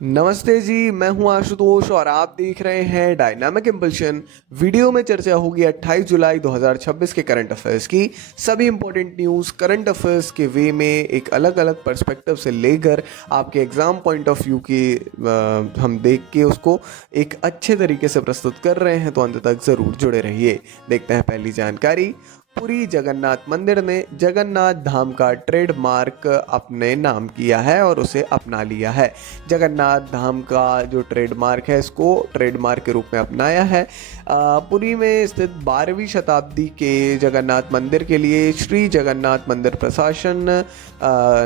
नमस्ते जी, मैं हूं आशुतोष और आप देख रहे हैं डायनामिक इम्पल्शन। वीडियो में चर्चा होगी 28 जुलाई 2026 के करंट अफेयर्स की। सभी इंपॉर्टेंट न्यूज़ करंट अफेयर्स के वे में एक अलग अलग पर्सपेक्टिव से लेकर आपके एग्ज़ाम पॉइंट ऑफ व्यू की हम देख के उसको एक अच्छे तरीके से प्रस्तुत कर रहे हैं, तो अंत तक ज़रूर जुड़े रहिए। देखते हैं पहली जानकारी। पुरी जगन्नाथ मंदिर ने जगन्नाथ धाम का ट्रेडमार्क अपने नाम किया है और उसे अपना लिया है। जगन्नाथ धाम का जो ट्रेडमार्क है, इसको ट्रेडमार्क के रूप में अपनाया है। पुरी में स्थित 12वीं शताब्दी के जगन्नाथ मंदिर के लिए श्री जगन्नाथ मंदिर प्रशासन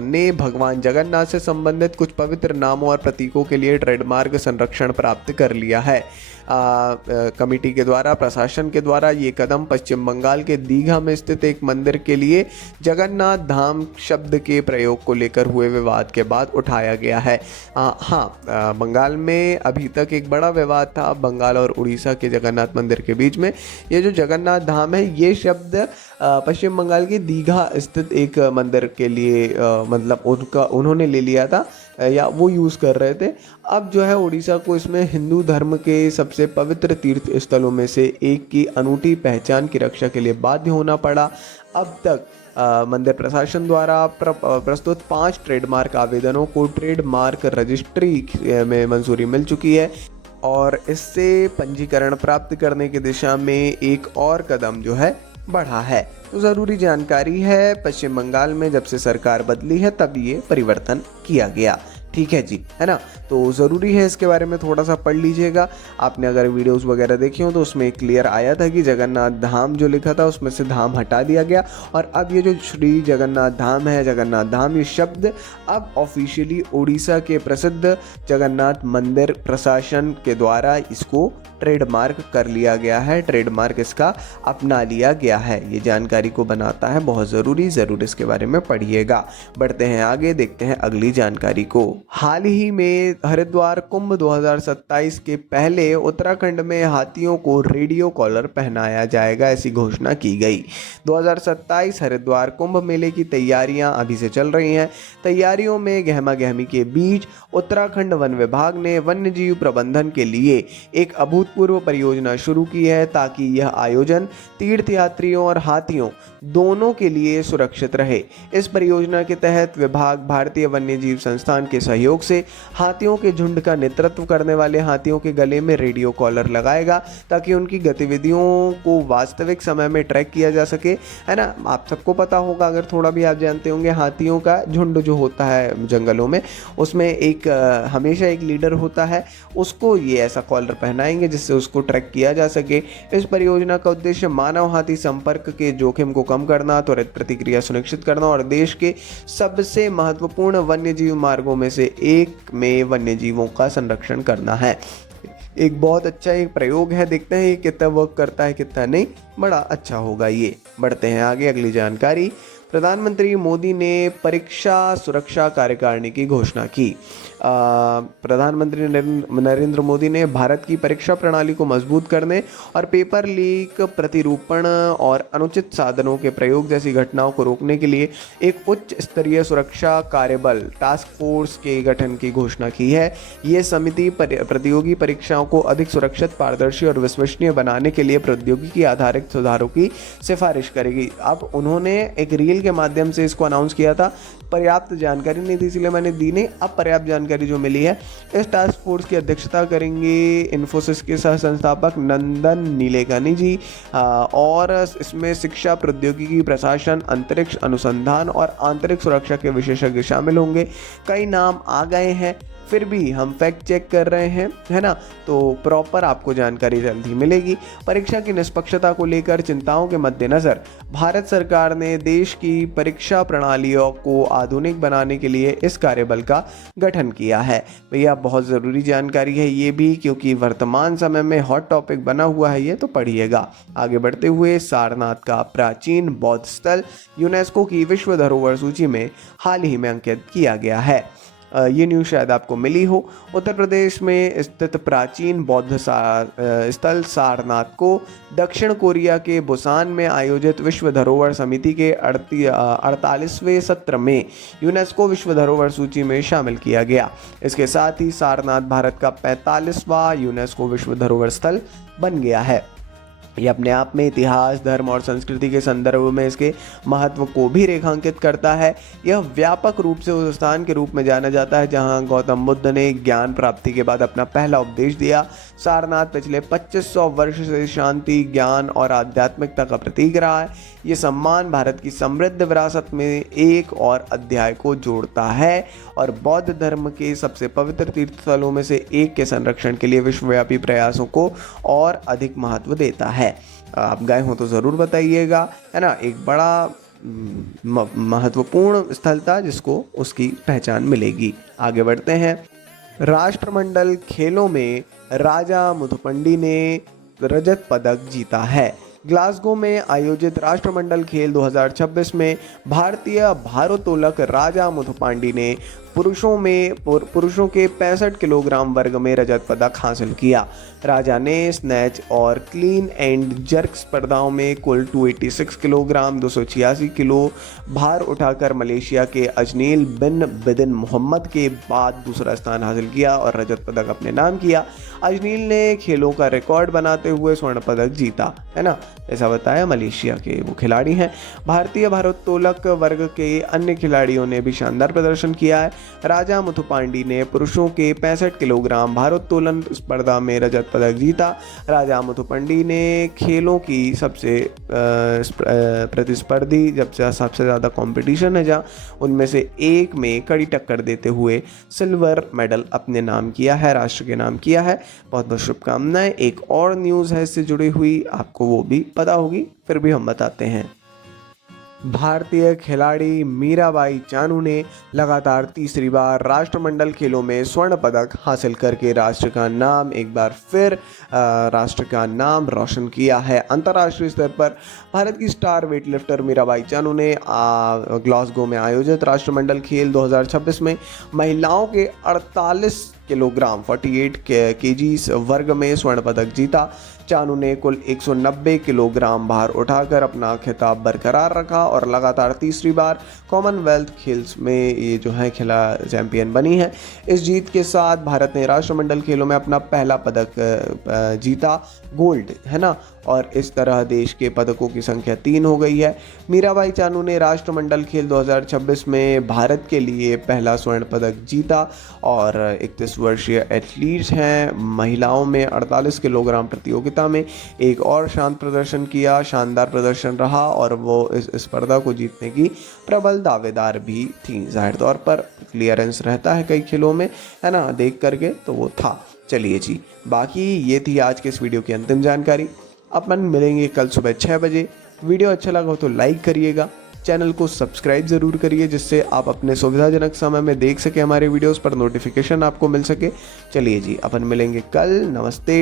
ने भगवान जगन्नाथ से संबंधित कुछ पवित्र नामों और प्रतीकों के लिए ट्रेडमार्क संरक्षण प्राप्त कर लिया है। कमेटी के द्वारा, प्रशासन के द्वारा ये कदम पश्चिम बंगाल के दीघा में स्थित एक मंदिर के लिए जगन्नाथ धाम शब्द के प्रयोग को लेकर हुए विवाद के बाद उठाया गया है। बंगाल में अभी तक एक बड़ा विवाद था, बंगाल और उड़ीसा के जगन्नाथ मंदिर के बीच में। ये जो जगन्नाथ धाम है, ये शब्द पश्चिम बंगाल के दीघा स्थित एक मंदिर के लिए मतलब उन्होंने ले लिया था या वो यूज़ कर रहे थे। अब जो है उड़ीसा को इसमें हिंदू धर्म के सबसे पवित्र तीर्थ स्थलों में से एक की अनूठी पहचान की रक्षा के लिए बाध्य होना पड़ा। अब तक मंदिर प्रशासन द्वारा प्रस्तुत 5 ट्रेडमार्क आवेदनों को ट्रेडमार्क रजिस्ट्री में मंजूरी मिल चुकी है और इससे पंजीकरण प्राप्त करने की दिशा में एक और कदम जो है बढ़ा है। तो ज़रूरी जानकारी है, पश्चिम बंगाल में जब से सरकार बदली है तब ये परिवर्तन किया गया। ठीक है जी, है ना। तो ज़रूरी है इसके बारे में थोड़ा सा पढ़ लीजिएगा। आपने अगर वीडियोस वगैरह देखी हो तो उसमें क्लियर आया था कि जगन्नाथ धाम जो लिखा था उसमें से धाम हटा दिया गया और अब ये जो श्री जगन्नाथ धाम है, जगन्नाथ धाम, ये शब्द अब ऑफिशियली उड़ीसा के प्रसिद्ध जगन्नाथ मंदिर प्रशासन के द्वारा इसको ट्रेडमार्क कर लिया गया है। ट्रेडमार्क इसका अपना लिया गया है। ये जानकारी को बनाता है बहुत ज़रूर इसके बारे में पढ़िएगा। बढ़ते हैं आगे, देखते हैं अगली जानकारी को। हाल ही में हरिद्वार कुंभ 2027 के पहले उत्तराखंड में हाथियों को रेडियो कॉलर पहनाया जाएगा, ऐसी घोषणा की गई। 2027 हरिद्वार कुंभ मेले की तैयारियां अभी से चल रही हैं। तैयारियों में गहमा गहमी के बीच उत्तराखंड वन विभाग ने वन्यजीव प्रबंधन के लिए एक अभूतपूर्व परियोजना शुरू की है ताकि यह आयोजन तीर्थयात्रियों और हाथियों दोनों के लिए सुरक्षित रहे। इस परियोजना के तहत विभाग भारतीय वन्यजीव संस्थान के सहयोग से हाथियों के झुंड का नेतृत्व करने वाले हाथियों के गले में रेडियो कॉलर लगाएगा ताकि उनकी गतिविधियों को वास्तविक समय में ट्रैक किया जा सके, है ना। आप सबको पता होगा, अगर थोड़ा भी आप जानते होंगे, हाथियों का झुंड जो होता है जंगलों में, उसमें एक हमेशा एक लीडर होता है, उसको ये ऐसा कॉलर पहनाएंगे जिससे उसको ट्रैक किया जा सके। इस परियोजना का उद्देश्य मानव हाथी संपर्क के जोखिम को कम करना, त्वरित प्रतिक्रिया सुनिश्चित करना और देश के सबसे महत्वपूर्ण वन्यजीव मार्गों में से एक में वन्यजीवों का संरक्षण करना है। एक बहुत अच्छा एक प्रयोग है, देखते हैं ये कितना वर्क करता है कितना नहीं। बड़ा अच्छा होगा ये। बढ़ते हैं आगे, अगली जानकारी। प्रधानमंत्री मोदी ने परीक्षा सुरक्षा कार्यकारिणी की घोषणा की। प्रधानमंत्री नरेंद्र मोदी ने भारत की परीक्षा प्रणाली को मजबूत करने और पेपर लीक, प्रतिरूपण और अनुचित साधनों के प्रयोग जैसी घटनाओं को रोकने के लिए एक उच्च स्तरीय सुरक्षा कार्यबल टास्क फोर्स के गठन की घोषणा की है। ये समिति प्रतियोगी परीक्षाओं को अधिक सुरक्षित, पारदर्शी और विश्वसनीय बनाने के लिए प्रौद्योगिकी आधारित सुधारों की सिफारिश करेगी। अब उन्होंने एक रील के माध्यम से इसको अनाउंस किया था। पर्याप्त जानकारी नहीं थी इसलिए मैंने दी नहीं, अब पर्याप्त जानकारी जो मिली है। इस टास्क फोर्स की अध्यक्षता करेंगे इन्फोसिस के सह संस्थापक नंदन नीलेकनी जी और इसमें शिक्षा, प्रौद्योगिकी, प्रशासन, अंतरिक्ष अनुसंधान और आंतरिक सुरक्षा के विशेषज्ञ शामिल होंगे। कई नाम आ गए हैं, फिर भी हम फैक्ट चेक कर रहे हैं, है ना, तो प्रॉपर आपको जानकारी जल्दी मिलेगी। परीक्षा की निष्पक्षता को लेकर चिंताओं के मद्देनज़र भारत सरकार ने देश की परीक्षा प्रणालियों को आधुनिक बनाने के लिए इस कार्यबल का गठन किया है। भैया बहुत ज़रूरी जानकारी है ये भी, क्योंकि वर्तमान समय में हॉट टॉपिक बना हुआ है ये, तो पढ़िएगा। आगे बढ़ते हुए, सारनाथ का प्राचीन बौद्ध स्थल यूनेस्को की विश्व धरोहर सूची में हाल ही में अंकित किया गया है। ये न्यूज़ शायद आपको मिली हो। उत्तर प्रदेश में स्थित प्राचीन बौद्ध स्थल सारनाथ को दक्षिण कोरिया के बुसान में आयोजित विश्व धरोहर समिति के 48वें सत्र में यूनेस्को विश्व धरोहर सूची में शामिल किया गया। इसके साथ ही सारनाथ भारत का 45वां यूनेस्को विश्व धरोहर स्थल बन गया है। ये अपने आप में इतिहास, धर्म और संस्कृति के संदर्भ में इसके महत्व को भी रेखांकित करता है। यह व्यापक रूप से उस स्थान के रूप में जाना जाता है जहां गौतम बुद्ध ने ज्ञान प्राप्ति के बाद अपना पहला उपदेश दिया। सारनाथ पिछले 2500 वर्ष से शांति, ज्ञान और आध्यात्मिकता का प्रतीक रहा है। ये सम्मान भारत की समृद्ध विरासत में एक और अध्याय को जोड़ता है और बौद्ध धर्म के सबसे पवित्र तीर्थ स्थलों में से एक के संरक्षण के लिए विश्वव्यापी प्रयासों को और अधिक महत्व देता है। आप गए हो तो ज़रूर बताइएगा, है ना। एक बड़ा महत्वपूर्ण स्थल था जिसको उसकी पहचान मिलेगी। आगे बढ़ते हैं। राष्ट्रमंडल खेलों में राजा मुथुपंडी ने रजत पदक जीता है। ग्लासगो में आयोजित राष्ट्रमंडल खेल 2026 में भारतीय भारोत्तोलक राजा मुथुपांडी ने पुरुषों के 65 किलोग्राम वर्ग में रजत पदक हासिल किया। राजा ने स्नैच और क्लीन एंड जर्क स्पर्धाओं में कुल 286 किलोग्राम 286 किलो भार उठाकर मलेशिया के अजनील बिन बिदिन मोहम्मद के बाद दूसरा स्थान हासिल किया और रजत पदक अपने नाम किया। अजनील ने खेलों का रिकॉर्ड बनाते हुए स्वर्ण पदक जीता, है ना। ऐसा बताया मलेशिया के वो खिलाड़ी हैं। भारतीय भारोत्तोलक वर्ग के अन्य खिलाड़ियों ने भी शानदार प्रदर्शन किया है। राजा मुथुपांडी ने पुरुषों के 65 किलोग्राम भारोत्तोलन स्पर्धा में रजत पदक जीता। राजा मुथुपांडी ने खेलों की सबसे प्रतिस्पर्धी सबसे ज़्यादा कंपटीशन है जहाँ उनमें से एक में कड़ी टक्कर देते हुए सिल्वर मेडल अपने नाम किया है, राष्ट्र के नाम किया है। बहुत बहुत शुभकामनाएं। एक और न्यूज़ है इससे जुड़ी हुई, आपको वो भी पता होगी, फिर भी हम बताते हैं। भारतीय खिलाड़ी मीराबाई चानू ने लगातार तीसरी बार राष्ट्रमंडल खेलों में स्वर्ण पदक हासिल करके राष्ट्र का नाम एक बार फिर राष्ट्र का नाम रोशन किया है। अंतर्राष्ट्रीय स्तर पर भारत की स्टार वेटलिफ्टर मीराबाई चानू ने ग्लासगो में आयोजित राष्ट्रमंडल खेल 2026 में महिलाओं के 48 किलोग्राम 48 केजीज वर्ग में स्वर्ण पदक जीता। चानू ने कुल 190 किलोग्राम भार उठाकर अपना खिताब बरकरार रखा और लगातार तीसरी बार कॉमनवेल्थ खेल्स में ये जो है खिला चैंपियन बनी है। इस जीत के साथ भारत ने राष्ट्रमंडल खेलों में अपना पहला पदक जीता, गोल्ड, है ना। और इस तरह देश के पदकों की संख्या 3 हो गई है। मीराबाई चानू ने राष्ट्रमंडल खेल 2026 में भारत के लिए पहला स्वर्ण पदक जीता और 31 वर्षीय एथलीट हैं। महिलाओं में 48 किलोग्राम प्रतियोगिता में एक और शानदार प्रदर्शन रहा और वो इस स्पर्धा को जीतने की प्रबल दावेदार भी थी। जाहिर तौर पर क्लियरेंस रहता है कई खेलों में, है ना, देख करके तो वो था। चलिए जी, बाकी ये थी आज के इस वीडियो की अंतिम जानकारी। अपन मिलेंगे कल सुबह 6 बजे। वीडियो अच्छा लगा हो तो लाइक करिएगा, चैनल को सब्सक्राइब ज़रूर करिए जिससे आप अपने सुविधाजनक समय में देख सके हमारे वीडियोस पर नोटिफिकेशन आपको मिल सके। चलिए जी, अपन मिलेंगे कल। नमस्ते।